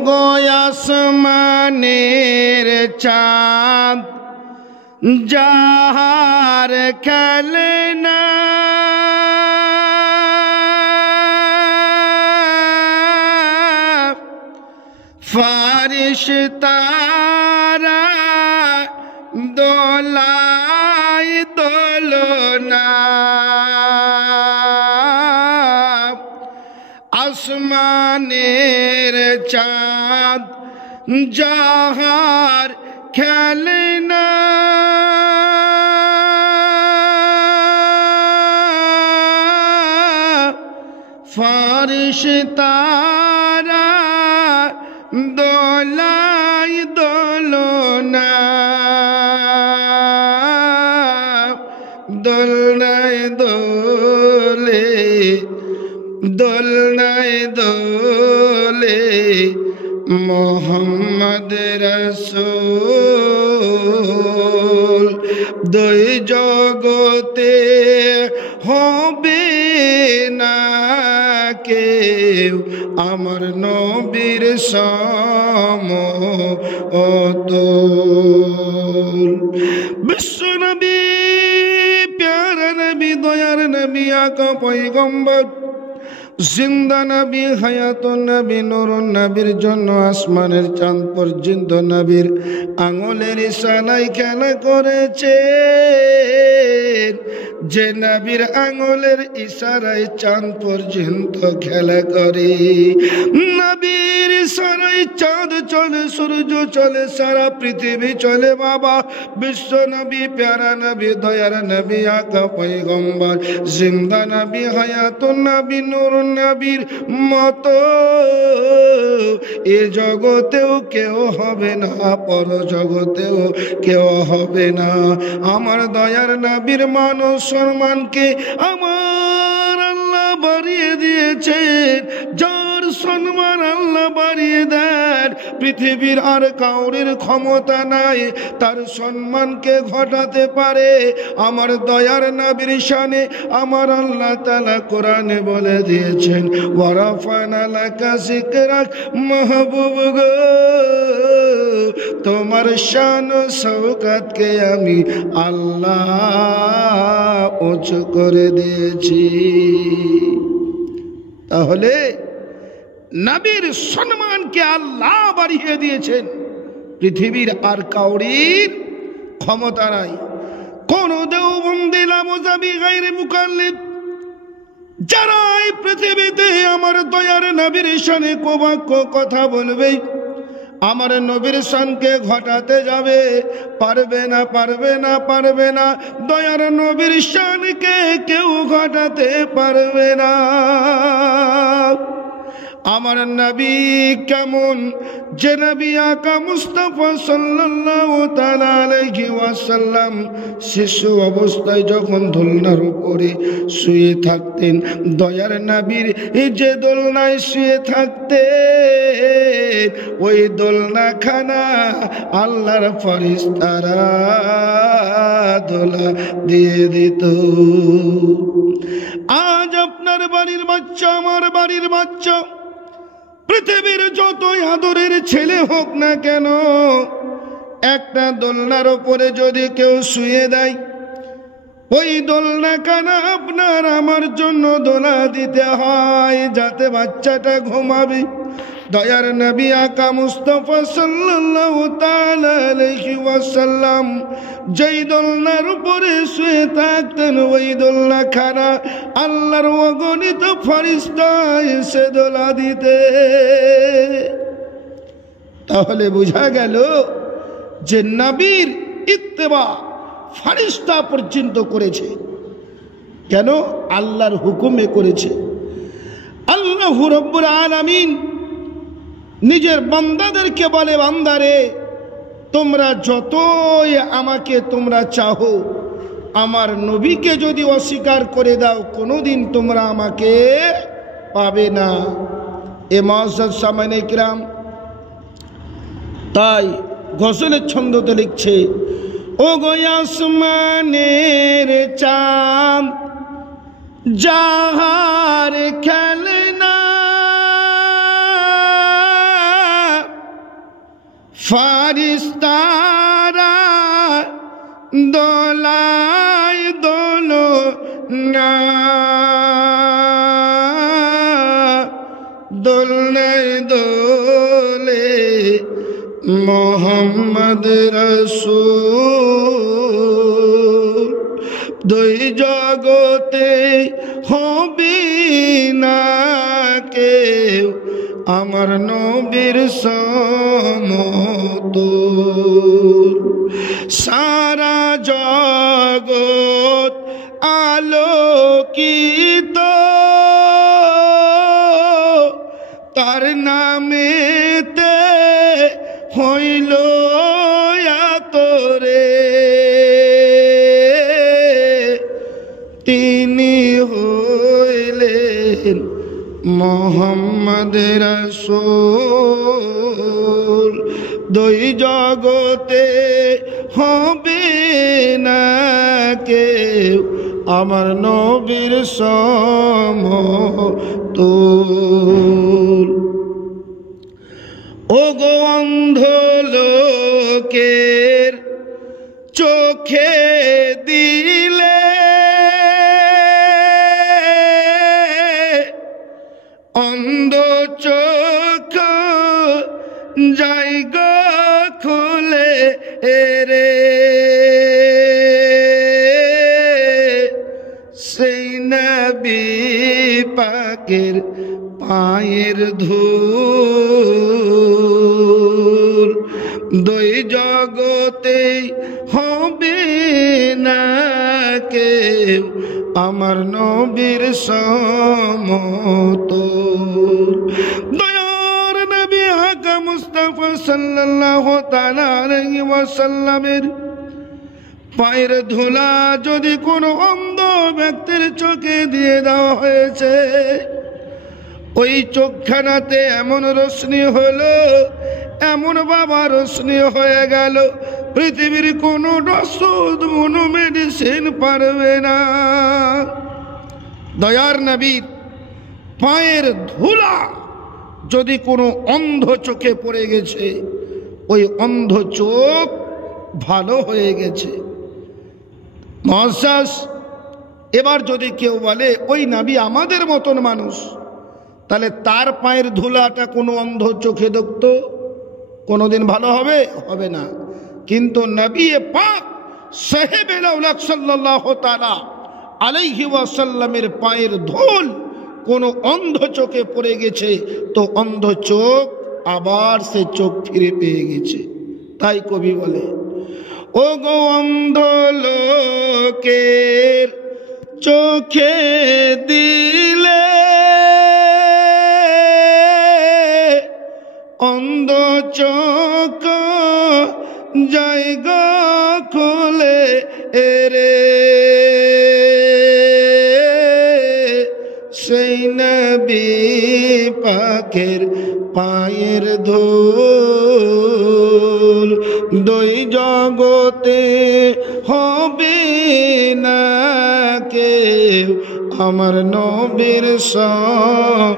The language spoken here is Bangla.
গো আসমানের চাঁদ যাহার খেলনা ফারিশতারা দোলায় দোলনা আসমানের চাঁদ যাহার খেলনা ফারিশতারা দোলায় দোলনা দোলনায় দোলে দোলনায় দোলে মোহাম্মদ রাসূল দুই জগতে হবে না কেউ আমার নবীর সম অতুল বিশ্ব নবী প্যারা নবী দয়ার নবী আকা পয়গম্বর জিন্দা নবী হায়াতুন নবী নূরুন নবীর জন্য আসমানের চাঁদ পর্যন্ত নবীর আঙুলের ইশারায় খেলা করেছে যে নবীর আঙুলের ইশারায় চাঁদ পর্যন্ত খেলা করে নবীর ইশারায় চাঁদ চলে সূর্য চলে সারা পৃথিবী চলে বাবা বিশ্ব নবী প্যারা নবী দয়ার নবী আকা পয়গম্বর জিন্দা নবী হায়াতুন নবী নূরুন নবীর মতো এ জগতেও কেউ হবে না পর জগতেও কেউ হবে না আমার দয়ার নবীর মান সম্মানকে আমার আল্লাহ বাড়িয়ে দিয়েছেন যার সম্মান আল্লাহ বাড়িয়ে দেন পৃথিবীর আর কাউরের ক্ষমতা নাই তার সম্মানকে ঘটাতে পারে আমার দয়ার নবীর শানে আমার আল্লাহ তাআলা কোরআনে বলে দিয়েছেন ওয়ারাফানা লাকা যিকরাক মাহবুব গো তোমার শান ও শওকতকে আমি আল্লাহ উঁচু করে দিয়েছি তাহলে নবীর সম্মানকে আল্লাহ বাড়িয়ে দিয়েছেন পৃথিবীর আর কাউরির ক্ষমতা নাই কোন দেওবন্দি লামজাবি গায়রে মুকাল্লিদ যারা এই পৃথিবীতে আমার দয়ার নবীর শানে কোবাক্য কথা বলবে আমার নবীর শানকে ঘটাতে যাবে পারবে না পারবে না পারবে না দয়ার নবীর শানকে কেউ ঘটাতে পারবে না আমার নবী কেমন যে নবী আকা মুস্তাফা সাল্লাল্লাহু তাআলা আলাইহি ওয়াসাল্লাম শিশু অবস্থায় যখন দোলনার উপরে শুয়ে থাকতেন দয়ার নবীর যে দোলনায় শুয়ে থাকতেন ওই দোলনাখানা আল্লাহর ফেরেশতারা দোলা দিয়ে দিত আজ আপনার বাড়ির বাচ্চা আমার বাড়ির বাচ্চা পৃথিবীর যতই আদরের ছেলে হোক না কেন একটা দোলনার উপরে যদি কেউ শুয়ে দেয় ওই দোলনাখানা আপনার আমার জন্য দোলা দিতে হয় যাতে বাচ্চাটা ঘুমাবে দয়ার নবী আকা মুস্তাফা সাল্লাল্লাহু তাআলা আলাইহি ওয়াসাল্লাম যেই দোলনার উপরে শুয়ে থাকতেন ওই দোলনাখানা আল্লাহর অগণিত ফেরেশতা এসে দোলা দিতে তাহলে বোঝা গেল যে নবীর ইত্তেবা ফেরেশতা পর্যন্ত করেছে কেন আল্লাহর হুকুমে করেছে আল্লাহ রাব্বুল আলামিন নিজের বান্দাদেরকে বলে বান্দারে তোমরা যতই আমাকে তোমরা চাহো আমার নবীকে যদি অস্বীকার করে দাও কোনোদিন তোমরা আমাকে পাবে না এ মুআজ্জাজ সামানে কিরাম তাই গজলের ছন্দতে লিখছে ও গো আসমানের চাঁদ যাহার খেলনা ফারিস্তারা দোলায় দোলনা, দোলনায় দোলে মোহাম্মদ রাসূল। দুই জগতে হবে না কেউ আমার নবীর সমতুল। সারা জগৎ আলোকিত তার নামেতে হইল আতরে, তিনি হইলেন মোহাম্মদ রাসূল। দুই জগতে হবে না কেউ আমার নবীর সমতুল। ওগো অন্ধ লোকের চোখে দিলে অন্ধ চোখ জায়গা খুলে রে, সেই নবী পাকের পায়ের ধুল। দুই জগতে হবে না কেউ আমার নবীর সমতুল। দয়ার নবী আকা মুস্তাফা সাল্লাল্লাহু তাআলা আলাইহি ওয়াসাল্লামের পায়ের ধুলা যদি কোনো অন্ধ ব্যক্তির চোখে দিয়ে দেওয়া হয়েছে, ওই চোখখানাতে এমন রোশনি হলো, এমন বাবা রোশনি হয়ে গেল, পৃথিবীর কোনো ওষুধ কোনো মেডিসিন পারবে না। দয়ার নবীর পায়ের ধুলা যদি কোনো অন্ধ চোখে পড়ে গেছে, ওই অন্ধ চোখ ভালো হয়ে গেছে। মহাশ্বাস। এবার যদি কেউ বলে ওই নবী আমাদের মতন মানুষ, তাহলে তার পায়ের ধুলাটা কোনো অন্ধ চোখে দেখত, কোনোদিন ভালো হবে? হবে না। কিন্তু নবী পাক সাহেবে লাউলাক সাল্লাল্লাহু তাআলা আলাইহি ওয়াসাল্লামের পায়ের ধুল কোনো অন্ধ চোখে পড়ে গেছে, তো অন্ধ চোখ আবার সে চোখ ফিরে পেয়ে গেছে। তাই কবি বলে, ও গো অন্ধ লোকের চোখে দিলে অন্ধ চোখ জায়গা খোলে রে, সেই নবী পাকের পায়ের ধুল। দুই জগতে হবে না কেউ আমার নবীর সমতুল।